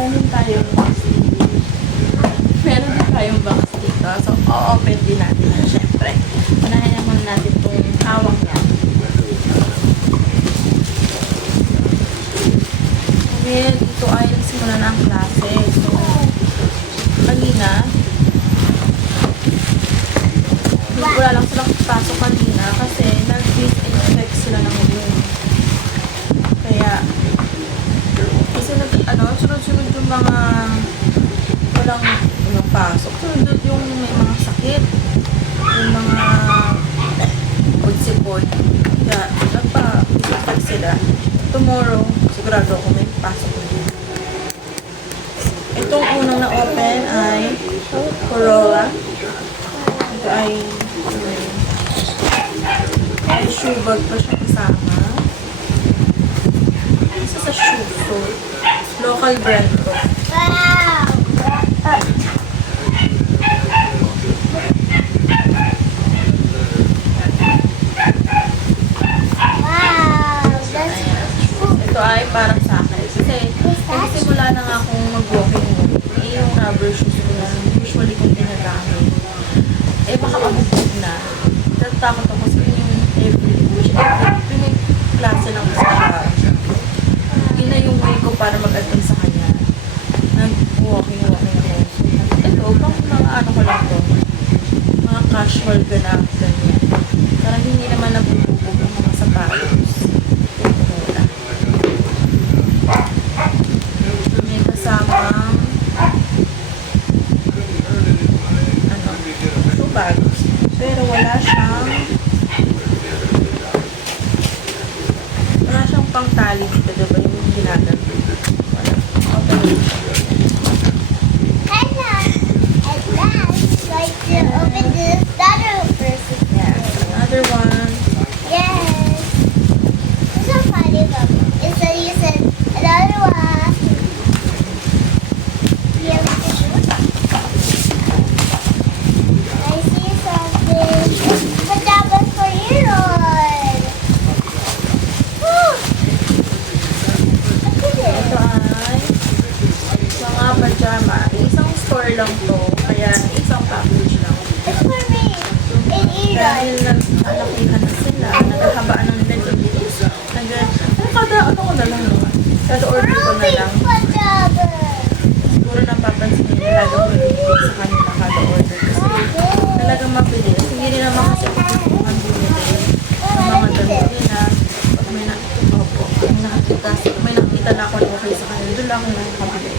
Meron din tayong box dito. So, o-open din natin na syempre. Unahin naman natin itong hawak niya. Ngayon, dito ay nagsimula na ang klase. So, kanina, wala lang silang pasok kanina kasi nag-disinfect sila ng room. Kaya, kasi sunod-sunod yung mga walang pasok. Sunod yung may mga sakit, yung mga udsipod. Kaya, nagpa-disinfect sila. Tomorrow, sigurado ako may pasok din. Itong unang na-open ay Corolla. Ito ay shoe bag pa siya kasama. Isa sa shoe. So, local brand to. Wow! Ito ay para sa akin. Kasi simula na nga akong mag-walking. Yung rubber shoes ko na usually kong ginagamit. Baka mabubog na. Tatakot ako sa yung every klase ng isa. Yun na yung way ko para mag-attend sa kanya. Nag-walking ako. Ito, pang mga ano ko lang to. Mga casual ganap. Ganyan. Parang hindi naman nabubog ang mga sapatos. May kasamang shoe bag. Pero wala siyang pang-tali dito, diba yung ginagamit? Wala. Okay. Like to open this other person. Yes. Another one. Yes. It's so funny, but you said another one. Yeah, we can do it. I see something. Pajamas for Aaron. Woo! Look at it. Ito ay mga pajama. Isang store lang to. Kaya isang package lang. It's for me. And Dahil Aaron. nag-alakihan na sila, naghahabaan ng nila dito. Kada ko na lang, no? Kada order ko na lang. Pajamas. Siguro napapansin nyo talagang mabilis sa kanila kada order. Kasi talagang mabilis. Hindi rin naman kasi pupuntuhan bumili sa mga dalo nila. Pag may nakita na ako na okay sa kanila, doon lang ako nakakabili.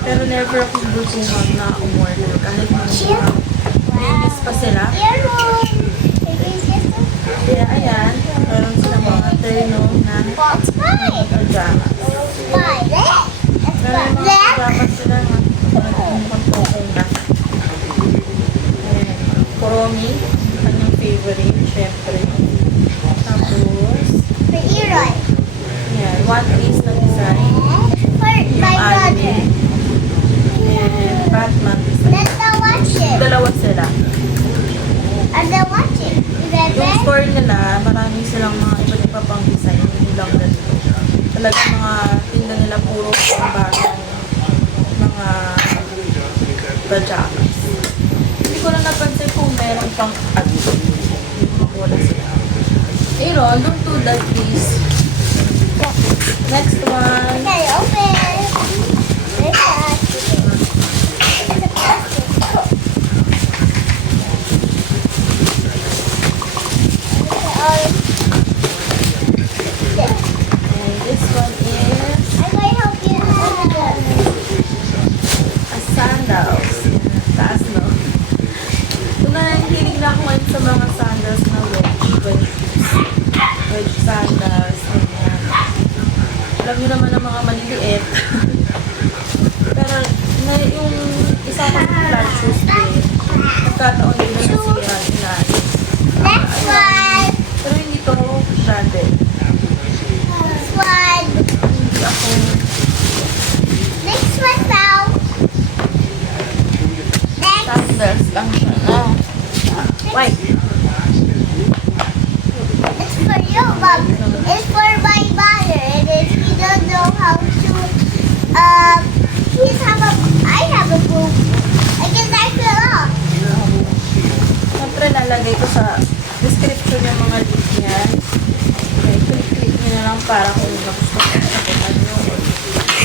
Pero never akong bultungan na umorder kahit mga release pa sila. Aaron. Kaya ayan, meron sila mga terno na What's mine? pajamas. Mine. Pero yung mga pajamas sila na mukhang okay na. Ayan, Kuromi, kanyang favorite, syempre. Tapos, For Aaron. ayan, one piece na design. For my brother. And Batman design. Let's go watch it. Dalawa sila. And then watch it. Yung store nila, marami silang mga iba't iba pang design. Hindi lang ganito. Talagang mga tinda nila puro pang bagong mga pajamas. Hindi ko na napansin kung meron pang wala sila. Aaron, don't do that please. Next one. Okay, open. There's that. It's a plastic. And this one is I'm going to help you open this. a sandals. Taas, no? Hilig na ako ngayon sa mga sandals na wedge sandals. Ganyan. Alam niyo naman ang mga maliliit. Pero yung isa ko sa flat shoes din, nagkataon din na nasira na. Next one. Pero hindi to branded. Next one. Hindi ako Next one now. Next. sandals lang siya na. White. It's for you, Mom. It's for my mother. And if you don't know how to ilalagay ko sa description yung mga link niyan. Okay, click nyo na lang para kung nagustuhan nyo sabihan nyo or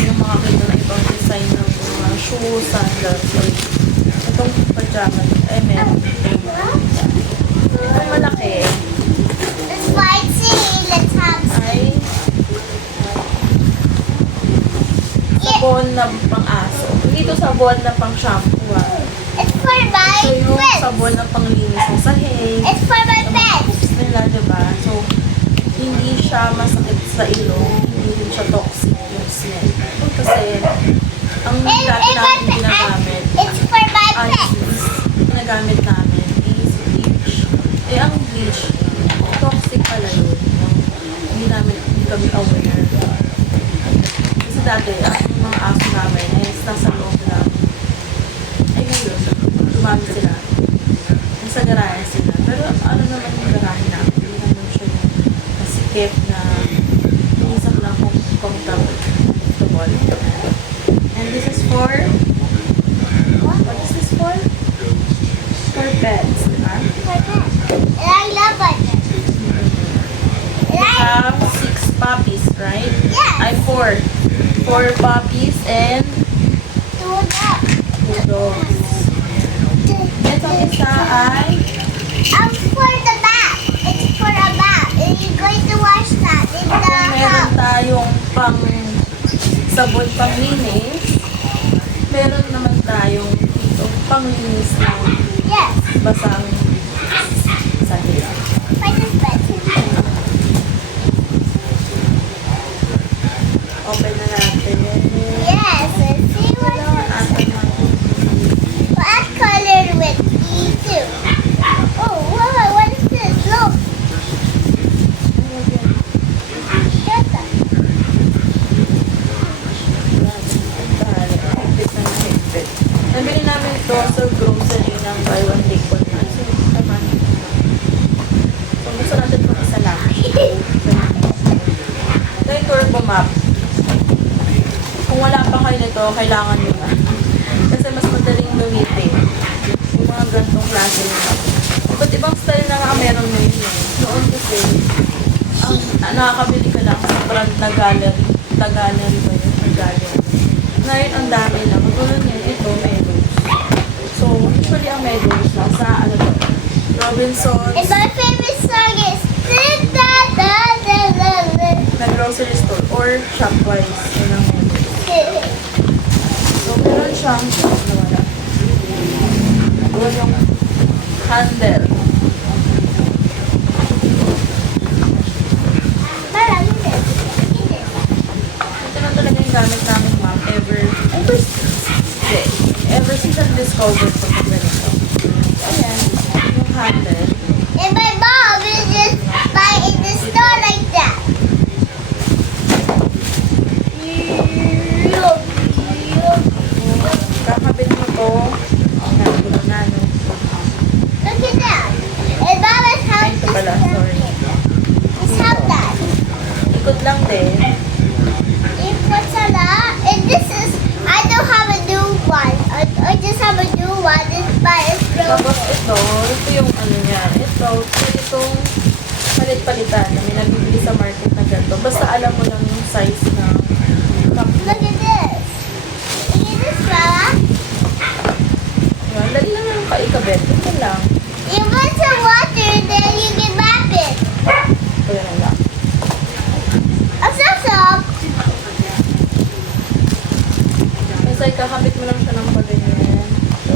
yung makakita na ibang design ng mga shoes, sandals, or itong pajama. Meron. Itong malaki It's spicy. Let's have some. ay sabon na pang-aso. Dito sabon na pang-shampoo. It's for my So yung friends. sabon na pang-linis ng sahig. It's for my friends. Nila, diba? So, hindi siya masakit sa ilong, hindi rin siya toxic yung smell. Kasi, ang dati namin ginagamit, It's for my friends. Ansis, ginagamit namin is bleach. Eh, ang bleach, toxic pala yun. Hindi kami aware. Kasi dati, ang mga aso namin is nasa loob lang. Ay, ngayon, dumami sila. Nasa garahe sila. Pero ano naman yung garahe namin? Hindi naman siya yung masikip na isang lang kung comfortable. And this is for, what is this for? For pets, diba? For pets. And I love it. We have 6 puppies, right? Yes. Ay, 4. 4 puppies and Do that. 2 dogs. Itong isa ay For the bath. It's for a bath. And you're going to wash that in the kung meron house. tayong pang sabon panglinis, meron naman tayong itong panglinis ng Yes. basang sahig. For this bed. Open na natin. Yes. And see what Asan na? what color with E2. Oh, wow, what is this? Look. Get that. Nabili namin ito sa grocery ng buy one take one. So, tama. So, gusto natin itong isa lang. Ito yung turbo map. Kung wala pa kayo nito, kailangan nyo na. Kasi mas madaling gamitin. Yung mga gantong klase nito. Iba't ibang style na nga meron mo yun eh. Noon kasi, ang nakakabili ka lang sa brand na gallery. Gallery ba yun? Or gallery. Ngayon, ang dami lang. Katulad niya, ito, Meadows. So, usually ang Meadows nasa, ano to, Robinsons, And my favorite song is da da da da da na grocery store, or Shopwise. Yun ang Meadows. da. So, meron siyang, nawala. Doon yung handle. Marami din. Ito na talaga yung gamit namin, ma'am, ever since I've discovered ko sa ganito. Ayan, yung handle. And my mom will just buy in the store like that. Kakabit mo to. Nagulo na, no? Look at that. And Mama's Ay, house ito is pala, sorry. Let's have that. Ikot lang din. If what's a lot, and this is, I don't have a new one. I just have a new one. It's by a Tapos ito yung ano niya. Ito itong palit-palitan na may nabibili sa market na ganito. Basta alam mo lang yung size ng cup. Look at this. Look at this, Mama. Yun, dali lang yung kaikabit. Ito lang. You put some water, then you can wrap it. Ito yan lang. Stop. Kasi kakabit mo lang siya ng paganyan. So,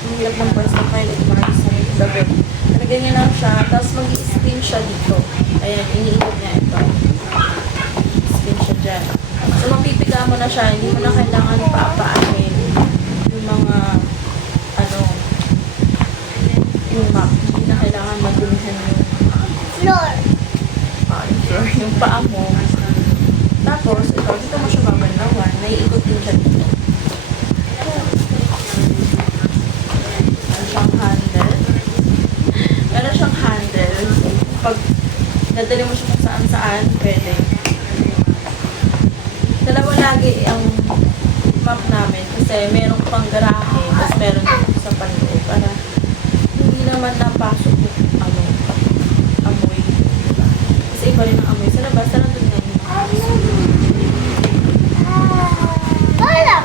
ang hirap ng voice ng kayo. Mga sa ikabit. Talagyan niya lang siya. Tapos mag-i-spin siya dito. Ayan, iniikot niya ito. Spin siya dyan. So, mapipiga mo na siya. Hindi mo na kailangan paapaanin yung mga yung map. Hindi na kailangan magulihan yung Floor. yung paa mo. Tapos, ito, dito mo siya babalawan. Naiikot din siya dito. Meron siyang handle. Meron siyang handle. Pag dadali mo siya kung saan-saan, pwede. Dalawa lagi ang map namin kasi merong pang garahe, tapos meron din sa panloob para hindi naman napasok yung amoy. Diba? Kasi iba rin ang amoy sa labas. Nandun nga yung mga aso. Oh, look.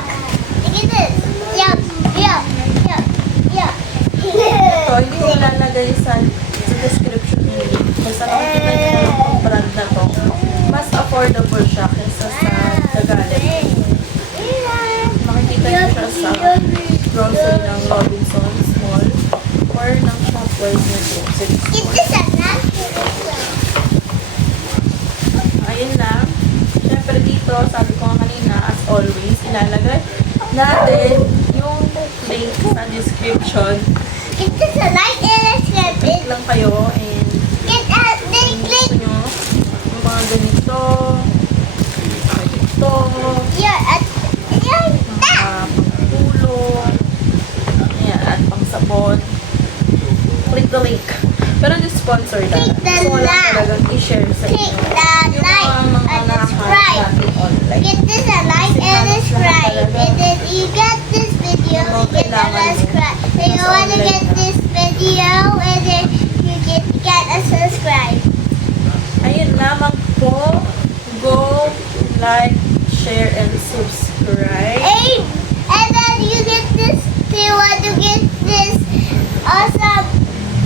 Look at this. Yup, yup, yup, yup. Ito, hindi ko lalagay sa description ng link. Basta nakikita niyo na itong brand na to. Mas affordable siya kaysa sa Tagalog. Makikita niyo siya sa grocery ng Robinsons Mall or ng Shopwise na po. Get this a nut. Ayun lang. Siyempre dito, sabi ko nga kanina, as always, ilalagay natin yung link sa description. Get this a light and a strip. Click lang kayo and Get a big gusto click. nyo yung mga ganito, Yeah, yeah, that. pangtulong, ayan, at pangsabon. Click the link. Pero hindi sponsor na. Click the So, wala like. talagang i-share sa Click inyo. the Yung like mga and nakahanap subscribe. natin online. Get this a like and a subscribe. And then you get this video, you get a subscribe. So you want to get this video and then you get a subscribe. Ayun lamang po. Go, like, share, and subscribe. And then you get this, if you want to get this awesome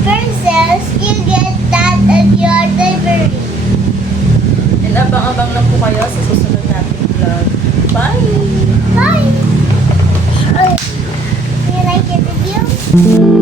princess, you get that at your library. And abang-abang lang po kayo sa susunod nating vlog. Bye! Bye! Do you like the video?